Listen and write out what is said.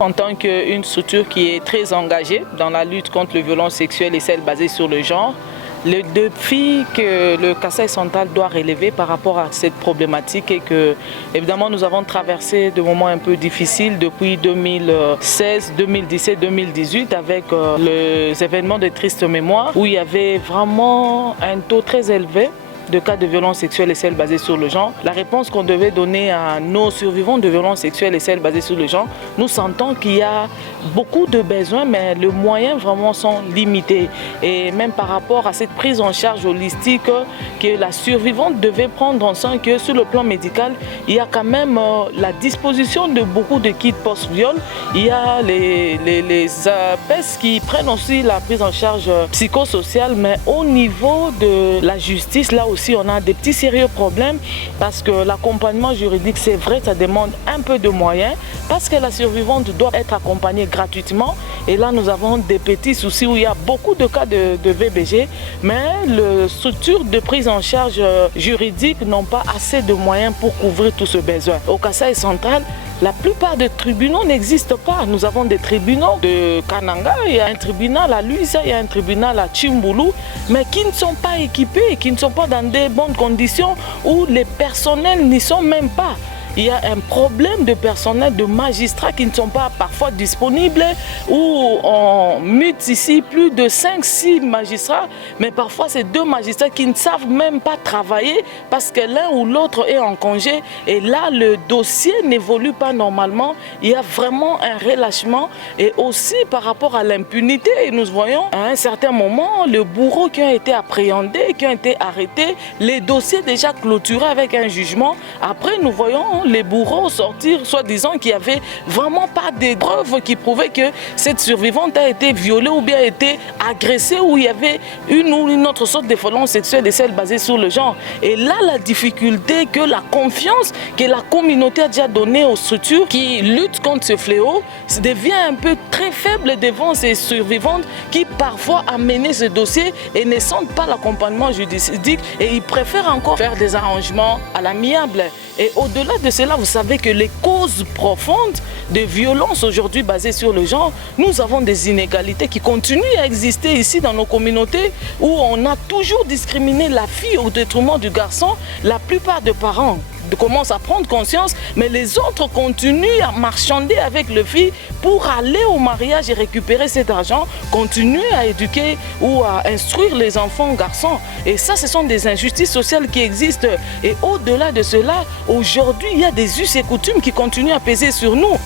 En tant qu'une structure qui est très engagée dans la lutte contre les violences sexuelles et celles basées sur le genre, le défi que le Kasaï central doit relever par rapport à cette problématique est que, évidemment, nous avons traversé des moments un peu difficiles depuis 2016, 2017, 2018 avec les événements de triste mémoire où il y avait vraiment un taux très élevé de cas de violences sexuelles et celles basées sur le genre. La réponse qu'on devait donner à nos survivants de violences sexuelles et celles basées sur le genre, nous sentons qu'il y a beaucoup de besoins, mais les moyens vraiment sont limités. Et même par rapport à cette prise en charge holistique que la survivante devait prendre, on sent que sur le plan médical, il y a quand même la disposition de beaucoup de kits post-viol. Il y a les APS qui prennent aussi la prise en charge psychosociale, mais au niveau de la justice, là aussi on a des petits sérieux problèmes parce que l'accompagnement juridique, c'est vrai, ça demande un peu de moyens parce que la survivante doit être accompagnée gratuitement et là nous avons des petits soucis où il y a beaucoup de cas de VBG, mais les structures de prise en charge juridique n'ont pas assez de moyens pour couvrir tout ce besoin. Au Kasaï central, la plupart des tribunaux n'existent pas. Nous avons des tribunaux de Kananga, il y a un tribunal à Luisa, il y a un tribunal à Chimbulu, mais qui ne sont pas équipés, qui ne sont pas dans des bonnes conditions, où les personnels n'y sont même pas. Il y a un problème de personnel, de magistrats qui ne sont pas parfois disponibles, où on mute ici plus de 5-6 magistrats, mais parfois c'est 2 magistrats qui ne savent même pas travailler parce que l'un ou l'autre est en congé et là le dossier n'évolue pas normalement. Il y a vraiment un relâchement et aussi par rapport à l'impunité. Et nous voyons à un certain moment les bourreaux qui ont été appréhendés, qui ont été arrêtés, les dossiers déjà clôturés avec un jugement. Après nous voyons les bourreaux sortir, soi-disant qu'il n'y avait vraiment pas de preuves qui prouvaient que cette survivante a été violée ou bien a été agressée ou il y avait une ou une autre sorte de violence sexuelle et celle basée sur le genre. Et là, la difficulté que la confiance que la communauté a déjà donnée aux structures qui luttent contre ce fléau devient un peu très faible devant ces survivantes qui parfois amènent ce dossier et ne sentent pas l'accompagnement juridique et ils préfèrent encore faire des arrangements à l'amiable. Et au-delà de cela, vous savez que les causes profondes de violences aujourd'hui basées sur le genre, nous avons des inégalités qui continuent à exister ici dans nos communautés où on a toujours discriminé la fille au détriment du garçon. La plupart des parents commencent à prendre conscience, mais les autres continuent à marchander avec les filles pour aller au mariage et récupérer cet argent, continuer à éduquer ou à instruire les enfants garçons. Et ça, ce sont des injustices sociales qui existent. Et au-delà de cela, aujourd'hui, il y a des us et coutumes qui continuent à peser sur nous.